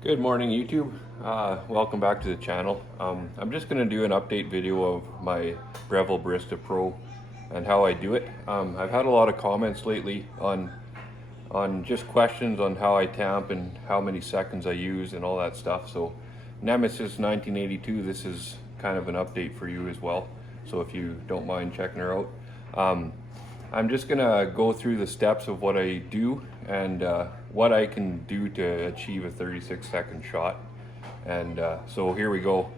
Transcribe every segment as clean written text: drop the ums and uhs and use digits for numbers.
Good morning, YouTube. Welcome back to the channel. I'm just going to do an update video of my BREVILLE Barista Pro and how I do it. I've had a lot of comments lately on just questions on how I tamp and how many seconds I use and all that stuff. So Nemesis 1982, this is kind of an update for you as well. So if you don't mind checking her out. I'm just gonna go through the steps of what I do and what I can do to achieve a 36-second shot. And so here we go.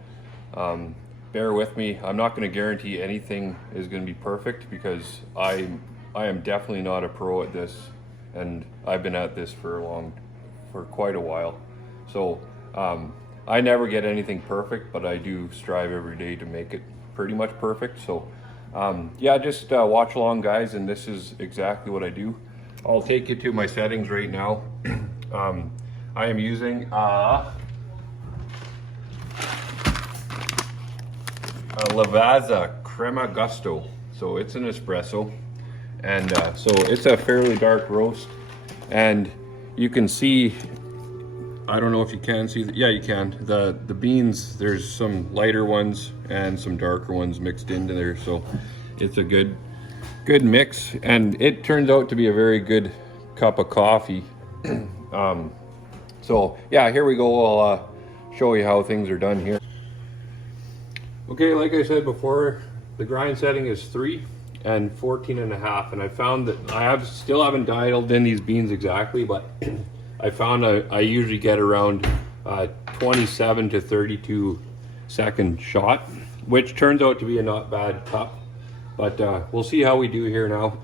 Bear with me. I'm not going to guarantee anything is going to be perfect because I am definitely not a pro at this, and I've been at this for quite a while. So I never get anything perfect, but I do strive every day to make it pretty much perfect. So yeah, just watch along, guys, and this is exactly what I do. I'll take you to my settings right now. I am using a Lavazza Crema Gusto. So it's an espresso, and so it's a fairly dark roast, and you can see, I don't know if you can see, yeah, you can, the beans, there's some lighter ones and some darker ones mixed into there, so it's a good mix, and it turns out to be a very good cup of coffee. So yeah, here we go. I'll show you how things are done here. Okay, like I said before, the grind setting is 3 and 14.5, and I found that I still haven't dialed in these beans exactly, but I found I usually get around 27 to 32 second shot, which turns out to be a not bad cup. But we'll see how we do here now.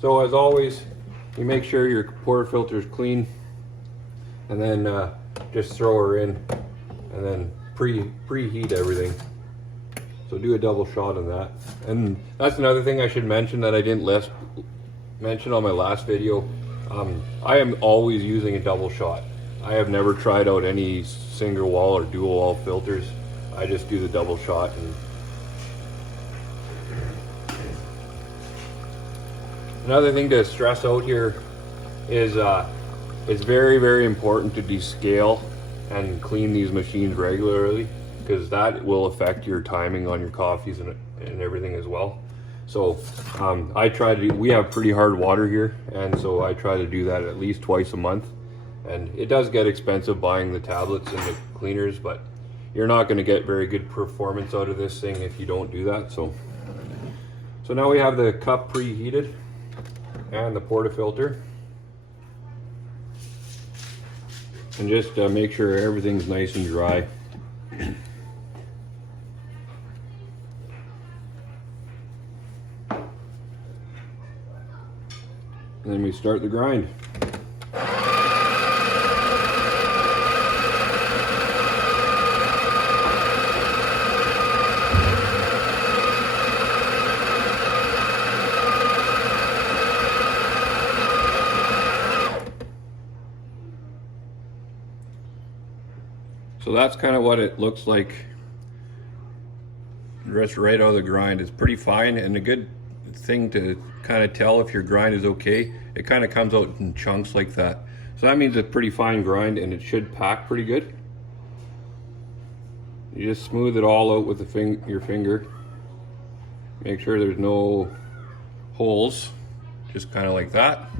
So as always, you make sure your portafilter is clean, and then just throw her in, and then preheat everything. So do a double shot on that. And that's another thing I should mention that I didn't mention on my last video. I am always using a double shot. I have never tried out any single wall or dual wall filters. I just do the double shot. And another thing to stress out here is it's very, very important to descale and clean these machines regularly, because that will affect your timing on your coffees and everything as well. So I try to we have pretty hard water here, and so I try to do that at least twice a month. And it does get expensive buying the tablets and the cleaners, but you're not going to get very good performance out of this thing if you don't do that. So now we have the cup preheated and the portafilter, and just make sure everything's nice and dry. And then we start the grind. So that's kind of what it looks like just right out of the grind. It's pretty fine, and a good thing to kind of tell if your grind is okay, it kind of comes out in chunks like that. So that means it's pretty fine grind, and it should pack pretty good. You just smooth it all out with your finger. Make sure there's no holes, just kind of like that.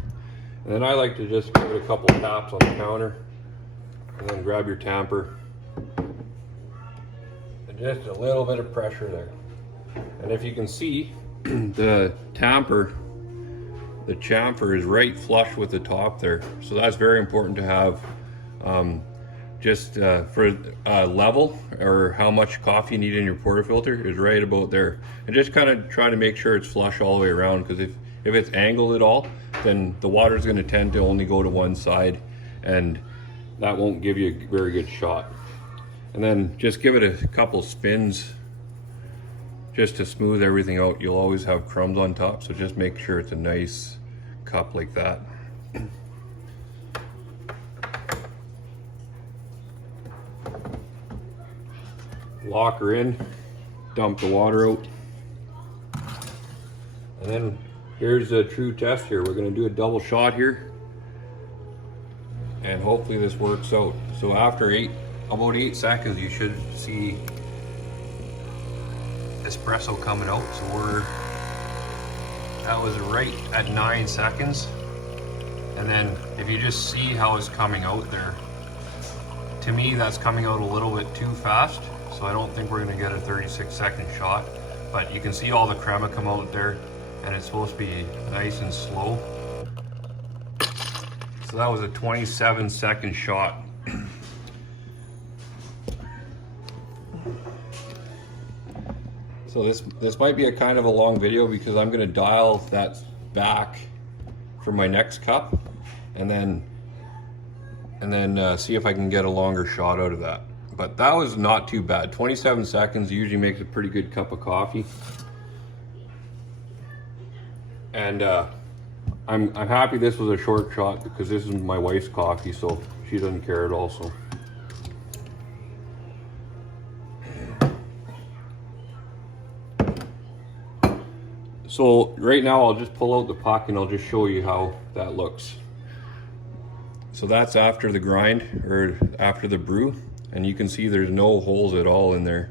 And then I like to just give it a couple taps on the counter, and then grab your tamper. And just a little bit of pressure there. And if you can see, the chamfer is right flush with the top there. So that's very important to have, just for level, or how much coffee you need in your portafilter is right about there. And just kind of try to make sure it's flush all the way around, because if it's angled at all, then the water is going to tend to only go to one side, and that won't give you a very good shot. And then just give it a couple spins just to smooth everything out. You'll always have crumbs on top, so just make sure it's a nice cup like that. Lock her in, dump the water out, and then here's a true test here. We're going to do a double shot here. and hopefully this works out. So after about 8 seconds, you should see espresso coming out. So that was right at 9 seconds. And then if you just see how it's coming out there, to me that's coming out a little bit too fast. So I don't think we're gonna get a 36-second shot, but you can see all the crema come out there, and it's supposed to be nice and slow. So that was a 27-second shot. So this might be a kind of a long video because I'm gonna dial that back for my next cup, and then see if I can get a longer shot out of that. But that was not too bad. 27 seconds usually makes a pretty good cup of coffee. And I'm happy this was a short shot because this is my wife's coffee, so she doesn't care at all. So right now I'll just pull out the puck and I'll just show you how that looks. So that's after the grind, or after the brew, and you can see there's no holes at all in there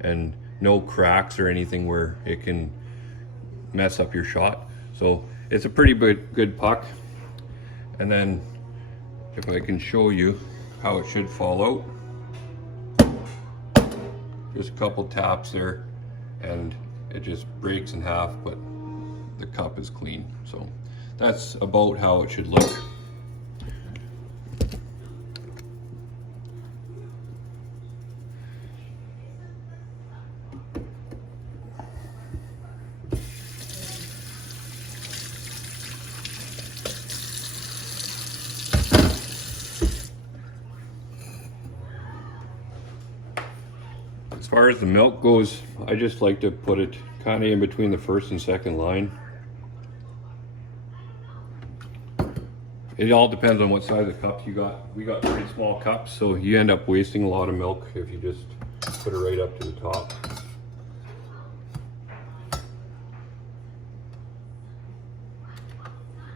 and no cracks or anything where it can mess up your shot. So it's a pretty good puck. And then if I can show you how it should fall out, just a couple taps there and it just breaks in half, but the cup is clean. So that's about how it should look. As far as the milk goes, I just like to put it kind of in between the first and second line. It all depends on what size of cups you got. We got pretty small cups, so you end up wasting a lot of milk if you just put it right up to the top.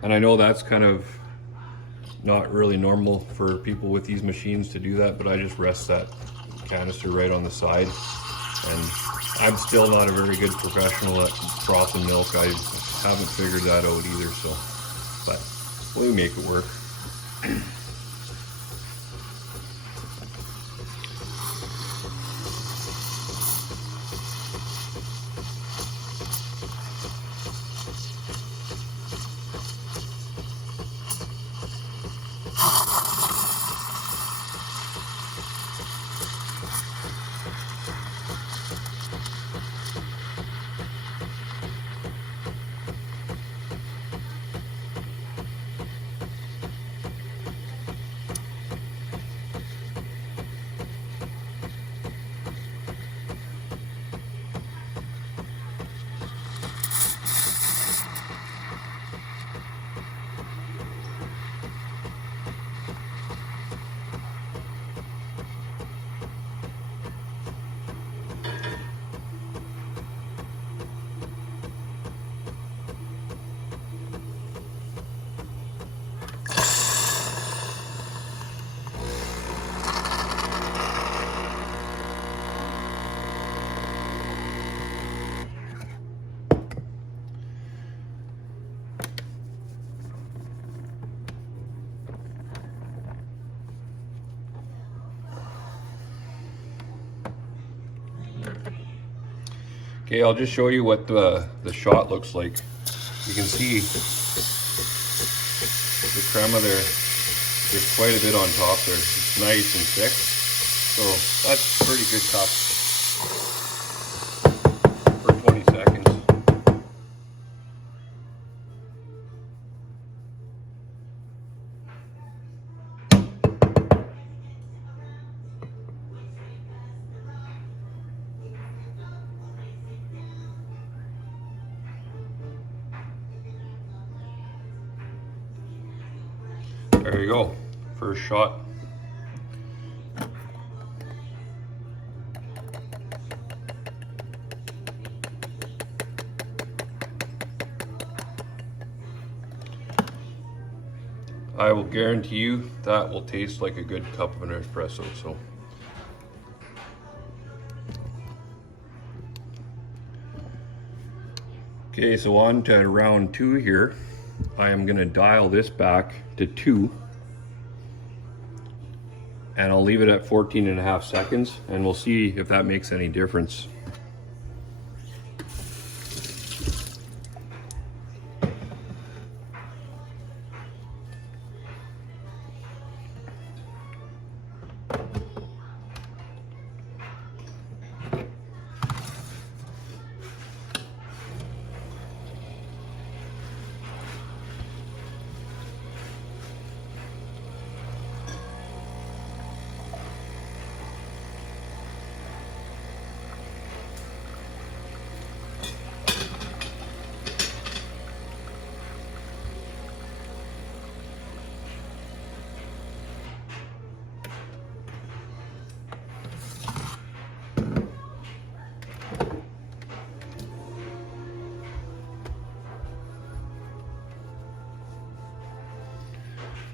And I know that's kind of not really normal for people with these machines to do that, but I just rest that canister right on the side. And I'm still not a very good professional at frothing milk. I haven't figured that out either, so, but we'll make it work. Okay, I'll just show you what the shot looks like. You can see the crema there. There's quite a bit on top there. It's nice and thick. So that's a pretty good cup for 20 seconds. There you go, first shot. I will guarantee you that will taste like a good cup of an espresso. So okay, so on to round 2 here. I am gonna dial this back to 2, and I'll leave it at 14.5 seconds, and we'll see if that makes any difference.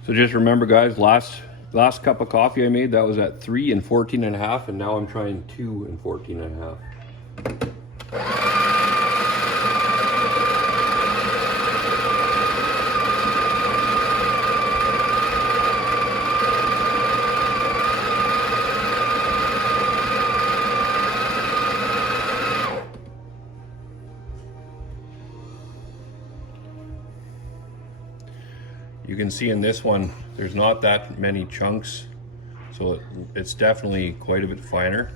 So just remember, guys, last cup of coffee I made, that was at 3 and 14.5, and now I'm trying 2 and 14.5. You can see in this one, there's not that many chunks, so it's definitely quite a bit finer.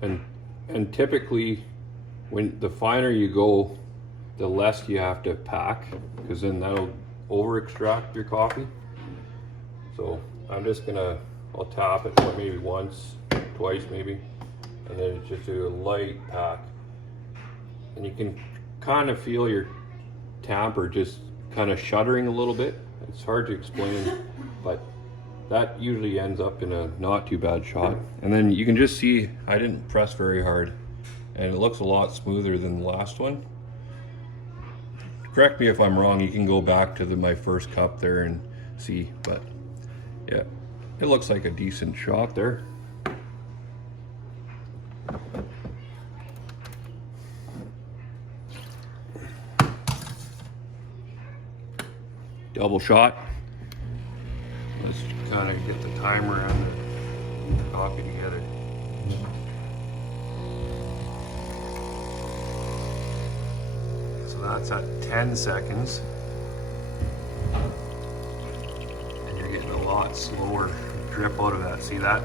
And typically, when the finer you go, the less you have to pack, because then that'll over extract your coffee. So I'm just gonna, I'll tap it maybe once, twice maybe, and then just do a light pack. And you can kind of feel your tamper just kind of shuddering a little bit. It's hard to explain, but that usually ends up in a not too bad shot. And then you can just see I didn't press very hard, and it looks a lot smoother than the last one. Correct me if I'm wrong, you can go back to my first cup there and see, but yeah, it looks like a decent shot there. Double shot. Let's kind of get the timer and the coffee together. So that's at 10 seconds. And you're getting a lot slower drip out of that. See that?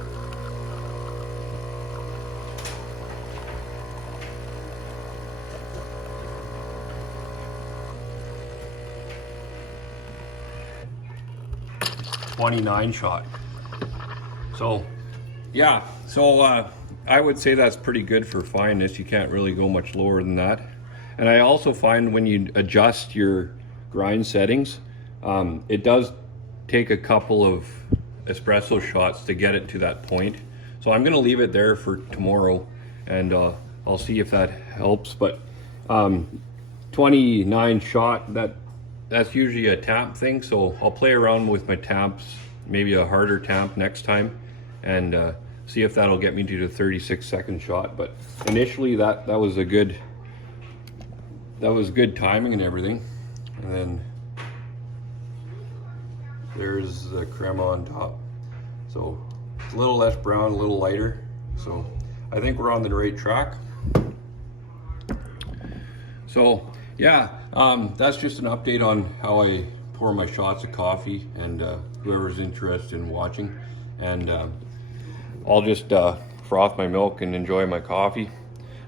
.29 shot. So yeah, so I would say that's pretty good for fineness. You can't really go much lower than that. And I also find when you adjust your grind settings, it does take a couple of espresso shots to get it to that point. So I'm gonna leave it there for tomorrow, and I'll see if that helps. But 29 shot, that's usually a tamp thing, so I'll play around with my tamps, maybe a harder tamp next time, and see if that'll get me to the 36-second shot. But initially that was good timing and everything. And then there's the crema on top. So it's a little less brown, a little lighter. So I think we're on the right track. So yeah, that's just an update on how I pour my shots of coffee, and whoever's interested in watching. And I'll just froth my milk and enjoy my coffee.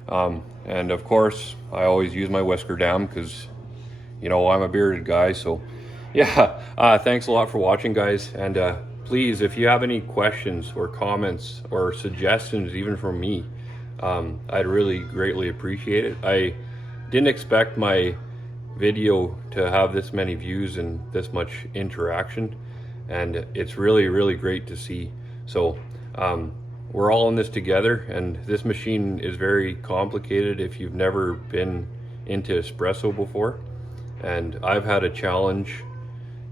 And of course, I always use my whisker dam because, you know, I'm a bearded guy. So yeah, thanks a lot for watching, guys. And please, if you have any questions or comments or suggestions, even from me, I'd really greatly appreciate it. I didn't expect my video to have this many views and this much interaction, and it's really, really great to see. So we're all in this together, and this machine is very complicated if you've never been into espresso before. And I've had a challenge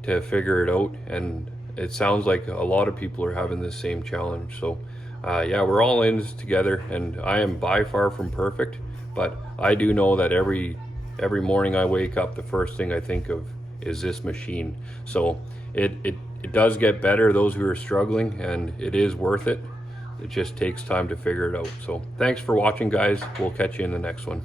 to figure it out, and it sounds like a lot of people are having the same challenge. So yeah, we're all in this together, and I am by far from perfect, but I do know that every morning I wake up, the first thing I think of is this machine. So it does get better, those who are struggling, and it is worth it. It just takes time to figure it out. So thanks for watching, guys. We'll catch you in the next one.